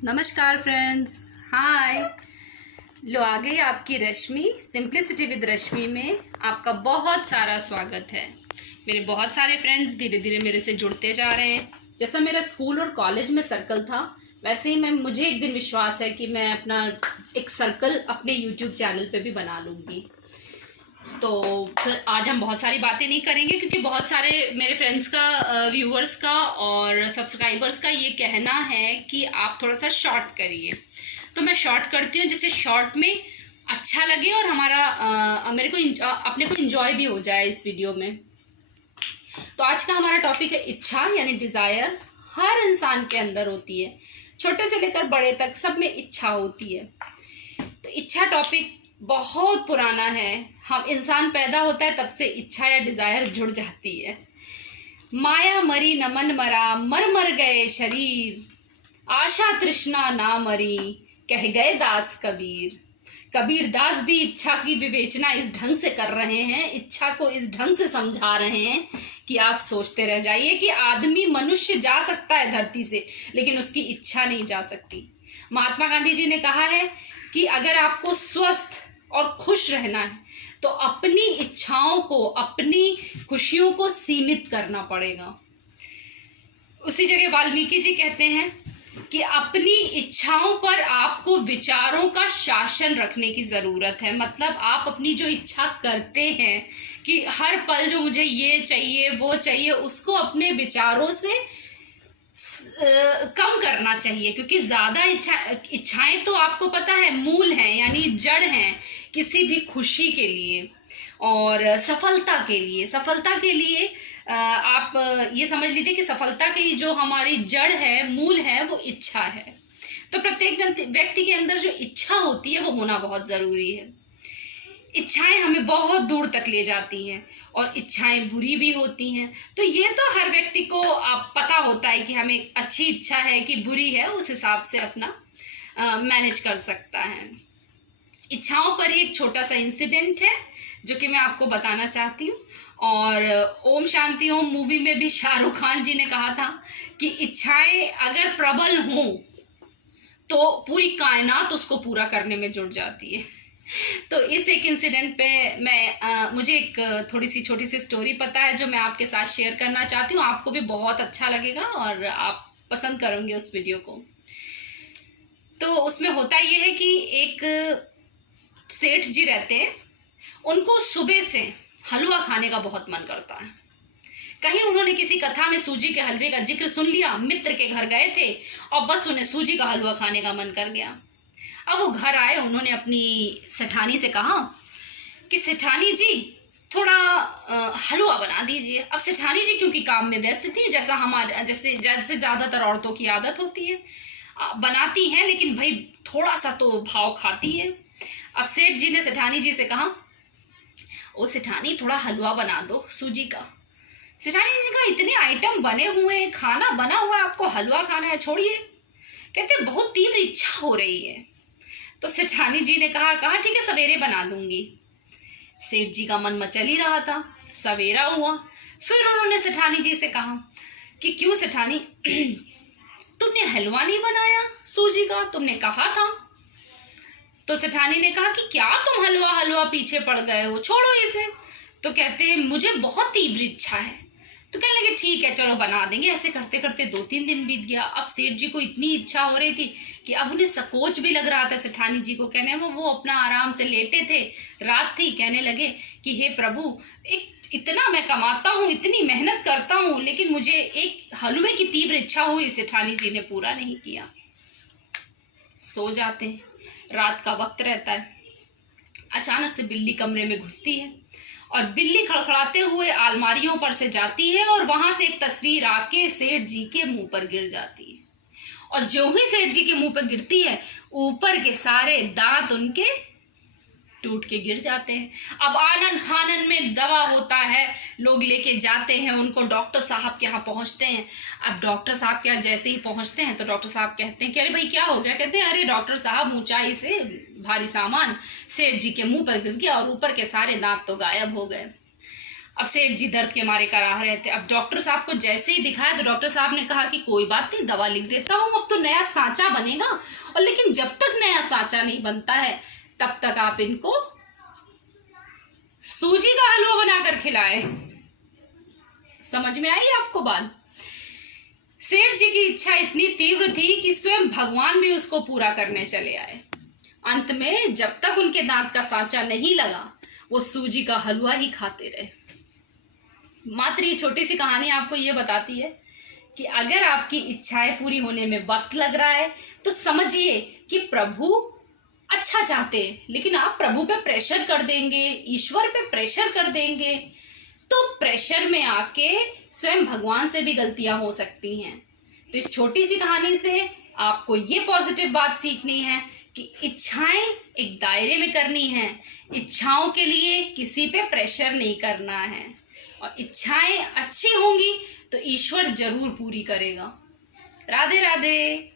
नमस्कार फ्रेंड्स, हाय। लो आ गई आपकी रश्मि, सिंप्लिसिटी विद रश्मि में आपका बहुत सारा स्वागत है। मेरे बहुत सारे फ्रेंड्स धीरे धीरे मेरे से जुड़ते जा रहे हैं। जैसा मेरा स्कूल और कॉलेज में सर्कल था, वैसे ही मुझे एक दिन विश्वास है कि मैं अपना एक सर्कल अपने यूट्यूब चैनल पे भी बना लूँगी। तो फिर आज हम बहुत सारी बातें नहीं करेंगे, क्योंकि बहुत सारे मेरे फ्रेंड्स का, व्यूअर्स का और सब्सक्राइबर्स का ये कहना है कि आप थोड़ा सा शॉर्ट करिए। तो मैं शॉर्ट करती हूँ जिससे शॉर्ट में अच्छा लगे और हमारा मेरे को अपने को इंजॉय भी हो जाए इस वीडियो में। तो आज का हमारा टॉपिक है इच्छा, यानी डिज़ायर। हर इंसान के अंदर होती है, छोटे से लेकर बड़े तक सब में इच्छा होती है। तो इच्छा टॉपिक बहुत पुराना है। हम इंसान पैदा होता है तब से इच्छा या डिजायर जुड़ जाती है। माया मरी न मन मरा, मर मर गए शरीर, आशा तृष्णा ना मरी, कह गए दास कबीर। कबीर दास भी इच्छा की विवेचना इस ढंग से कर रहे हैं, इच्छा को इस ढंग से समझा रहे हैं कि आप सोचते रह जाइए कि आदमी, मनुष्य जा सकता है धरती से, लेकिन उसकी इच्छा नहीं जा सकती। महात्मा गांधी जी ने कहा है कि अगर आपको स्वस्थ और खुश रहना है तो अपनी इच्छाओं को, अपनी खुशियों को सीमित करना पड़ेगा। उसी जगह वाल्मीकि जी कहते हैं कि अपनी इच्छाओं पर आपको विचारों का शासन रखने की जरूरत है। मतलब आप अपनी जो इच्छा करते हैं कि हर पल जो मुझे ये चाहिए वो चाहिए, उसको अपने विचारों से कम करना चाहिए। क्योंकि ज्यादा इच्छाएं तो आपको पता है मूल हैं, यानी जड़ हैं किसी भी खुशी के लिए और सफलता के लिए। सफलता के लिए आप ये समझ लीजिए कि सफलता की जो हमारी जड़ है, मूल है, वो इच्छा है। तो प्रत्येक व्यक्ति के अंदर जो इच्छा होती है वो होना बहुत जरूरी है। इच्छाएं हमें बहुत दूर तक ले जाती हैं और इच्छाएं बुरी भी होती हैं। तो ये तो हर व्यक्ति को पता होता है कि हमें अच्छी इच्छा है कि बुरी है, उस हिसाब से अपना मैनेज कर सकता है। इच्छाओं पर एक छोटा सा इंसिडेंट है जो कि मैं आपको बताना चाहती हूँ। और ओम शांति ओम मूवी में भी शाहरुख खान जी ने कहा था कि इच्छाएं अगर प्रबल हों तो पूरी कायनात उसको पूरा करने में जुट जाती है। तो इस एक इंसिडेंट पे मुझे एक थोड़ी सी छोटी सी स्टोरी पता है जो मैं आपके साथ शेयर करना चाहती हूँ। आपको भी बहुत अच्छा लगेगा और आप पसंद करोगे उस वीडियो को। तो उसमें होता ये है कि एक सेठ जी रहते हैं, उनको सुबह से हलवा खाने का बहुत मन करता है। कहीं उन्होंने किसी कथा में सूजी के हलवे का जिक्र सुन लिया, मित्र के घर गए थे और बस उन्हें सूजी का हलवा खाने का मन कर गया। अब वो घर आए, उन्होंने अपनी सेठानी से कहा कि सेठानी जी थोड़ा हलवा बना दीजिए। अब सेठानी जी क्योंकि काम में व्यस्त थी, जैसे ज़्यादातर औरतों की आदत होती है, बनाती हैं लेकिन भाई थोड़ा सा तो भाव खाती है। अब सेठ जी ने सेठानी जी से कहा, ओ सेठानी थोड़ा हलवा बना दो सूजी का। सेठानी जी ने कहा, इतने आइटम बने हुए हैं, खाना बना हुआ है, आपको हलवा खाना है, छोड़िए। कहते बहुत तीव्र इच्छा हो रही है। तो सेठानी जी ने कहा ठीक है, सवेरे बना दूंगी। सेठ जी का मन मचल ही रहा था। सवेरा हुआ, फिर उन्होंने सेठानी जी से कहा कि क्यों सेठानी, तुमने हलवा नहीं बनाया सूजी का, तुमने कहा था। तो सेठानी ने कहा कि क्या तुम हलवा पीछे पड़ गए हो, छोड़ो इसे। तो कहते हैं मुझे बहुत तीव्र इच्छा है। तो कहने लगे ठीक है चलो बना देंगे। ऐसे करते करते 2-3 दिन बीत गया। अब सेठ जी को इतनी इच्छा हो रही थी कि अब उन्हें संकोच भी लग रहा था सेठानी जी को कहने में। वो अपना आराम से लेटे थे, रात थी, कहने लगे कि हे प्रभु, इतना मैं कमाता हूँ, इतनी मेहनत करता हूँ, लेकिन मुझे एक हलवे की तीव्र इच्छा हुई, सेठानी जी ने पूरा नहीं किया। सो जाते हैं, रात का वक्त रहता है। अचानक से बिल्ली कमरे में घुसती है और बिल्ली खड़खड़ाते हुए अलमारियों पर से जाती है और वहां से एक तस्वीर आके सेठ जी के मुंह पर गिर जाती है। और जो ही सेठ जी के मुंह पर गिरती है, ऊपर के सारे दांत उनके टूट के गिर जाते हैं। अब आनंद फानंद में दवा होता है, लोग लेके जाते हैं उनको, डॉक्टर साहब के यहाँ पहुंचते हैं। अब डॉक्टर साहब के यहाँ जैसे ही पहुंचते हैं तो डॉक्टर साहब कहते हैं कि अरे भाई क्या हो गया। कहते हैं अरे डॉक्टर साहब, ऊंचाई से भारी सामान सेठ जी के मुंह पर गिर गया और ऊपर के सारे दांत तो गायब हो गए। अब सेठ जी दर्द के मारे कराह रहे थे। अब डॉक्टर साहब को जैसे ही दिखाया तो डॉक्टर साहब ने कहा कि कोई बात नहीं, दवा लिख देता हूँ, अब तो नया सांचा बनेगा। और लेकिन जब तक नया सांचा नहीं बनता है तब तक आप इनको सूजी का हलवा बनाकर खिलाए। समझ में आई आपको बात? सेठ जी की इच्छा इतनी तीव्र थी कि स्वयं भगवान भी उसको पूरा करने चले आए। अंत में जब तक उनके दांत का सांचा नहीं लगा वो सूजी का हलवा ही खाते रहे। मात्र ये छोटी सी कहानी आपको ये बताती है कि अगर आपकी इच्छाएं पूरी होने में वक्त लग रहा है तो समझिए कि प्रभु अच्छा चाहते हैं, लेकिन आप प्रभु पे प्रेशर कर देंगे, ईश्वर पे प्रेशर कर देंगे तो प्रेशर में आके स्वयं भगवान से भी गलतियां हो सकती हैं। तो इस छोटी सी कहानी से आपको ये पॉजिटिव बात सीखनी है कि इच्छाएं एक दायरे में करनी है, इच्छाओं के लिए किसी पे प्रेशर नहीं करना है, और इच्छाएं अच्छी होंगी तो ईश्वर जरूर पूरी करेगा। राधे राधे।